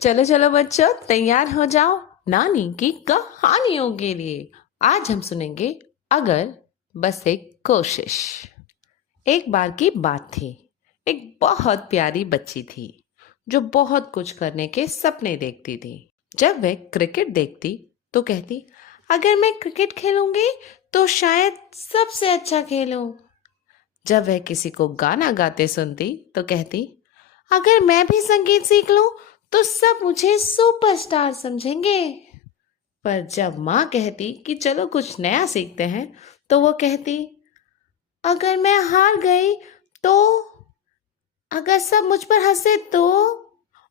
चलो चलो बच्चों, तैयार हो जाओ नानी की कहानियों के लिए। आज हम सुनेंगे अगर बस एक कोशिश। एक बार की बात थी। एक बहुत प्यारी बच्ची थी जो बहुत कुछ करने के सपने देखती थी। जब वह क्रिकेट देखती तो कहती, अगर मैं क्रिकेट खेलूंगी तो शायद सबसे अच्छा खेलूं। जब वह किसी को गाना गाते सुनती तो कहती, अगर मैं भी संगीत सीख लूं तो सब मुझे सुपरस्टार समझेंगे। पर जब माँ कहती कि चलो कुछ नया सीखते हैं तो वो कहती, अगर मैं हार गई तो, अगर सब मुझ पर हंसे तो,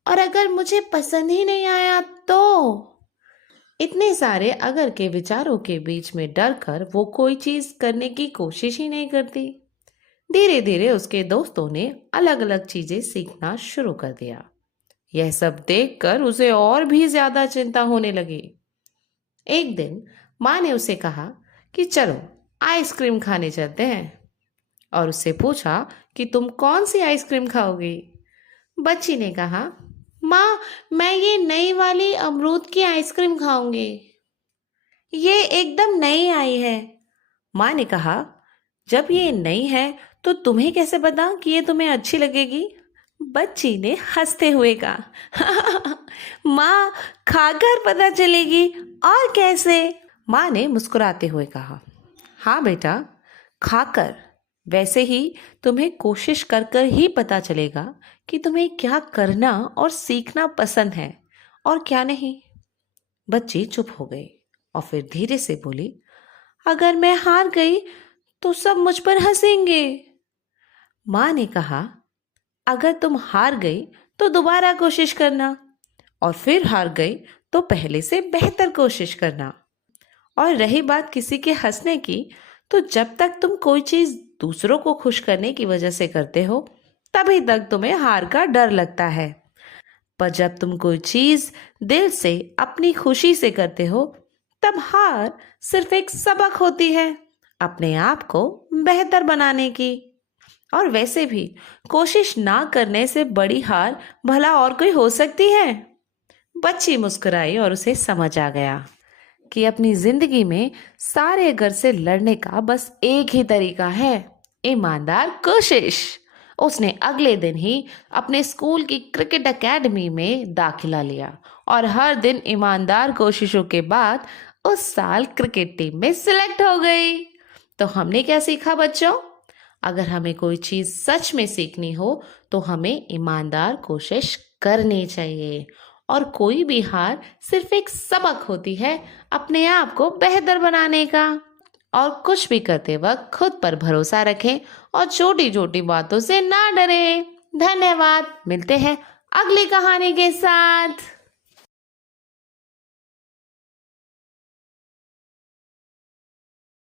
और अगर मुझे पसंद ही नहीं आया तो। इतने सारे अगर के विचारों के बीच में डर कर वो कोई चीज करने की कोशिश ही नहीं करती। धीरे धीरे उसके दोस्तों ने अलग अलग चीजें सीखना शुरू कर दिया। यह सब देखकर उसे और भी ज्यादा चिंता होने लगी। एक दिन माँ ने उसे कहा कि चलो आइसक्रीम खाने चलते हैं, और उससे पूछा कि तुम कौन सी आइसक्रीम खाओगी। बच्ची ने कहा, माँ मैं ये नई वाली अमरूद की आइसक्रीम खाऊंगी। ये एकदम नई आई है। माँ ने कहा, जब ये नई है तो तुम्हें कैसे पता कि ये तुम्हें अच्छी लगेगी। बच्ची ने हंसते हुए कहा, माँ खाकर पता चलेगी, और कैसे। माँ ने मुस्कुराते हुए कहा, हाँ बेटा, खाकर। वैसे ही तुम्हें कोशिश कर कर ही पता चलेगा कि तुम्हें क्या करना और सीखना पसंद है और क्या नहीं। बच्ची चुप हो गई और फिर धीरे से बोली, अगर मैं हार गई तो सब मुझ पर हंसेंगे। माँ ने कहा, अगर तुम हार गई तो दोबारा कोशिश करना, और फिर हार गई तो पहले से बेहतर कोशिश करना। और रही बात किसी के हंसने की, तो जब तक तुम कोई चीज दूसरों को खुश करने की वजह से करते हो तभी तक तुम्हें हार का डर लगता है। पर जब तुम कोई चीज दिल से अपनी खुशी से करते हो तब हार सिर्फ एक सबक होती है अपने आप को बेहतर बनाने की। और वैसे भी कोशिश ना करने से बड़ी हार भला और कोई हो सकती है। बच्ची मुस्कुराई और उसे समझ आ गया कि अपनी जिंदगी में सारे अगर से लड़ने का बस एक ही तरीका है, ईमानदार कोशिश। उसने अगले दिन ही अपने स्कूल की क्रिकेट एकेडमी में दाखिला लिया और हर दिन ईमानदार कोशिशों के बाद उस साल क्रिकेट टीम में सिलेक्ट हो गई। तो हमने क्या सीखा बच्चों? अगर हमें कोई चीज सच में सीखनी हो तो हमें ईमानदार कोशिश करनी चाहिए, और कोई भी हार सिर्फ एक सबक होती है अपने आप को बेहतर बनाने का। और कुछ भी करते वक्त खुद पर भरोसा रखें और छोटी छोटी बातों से ना डरें। धन्यवाद। मिलते हैं अगली कहानी के साथ।